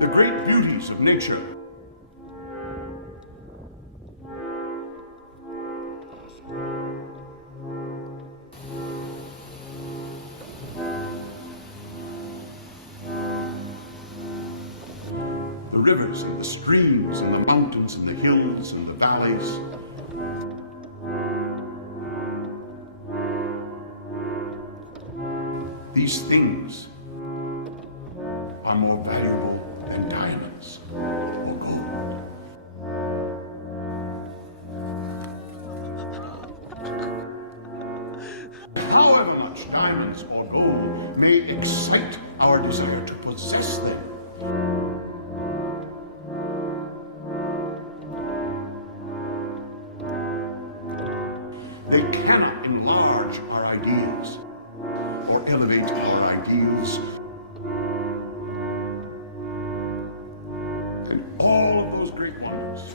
the great beauties of nature. The rivers and the streams and the mountains and the hills and the valleys. These things are more valuable than diamonds or gold. However much diamonds or gold may excite our desire to possess them, they cannot enlarge our ideas or elevate our ideals. And all of those great ones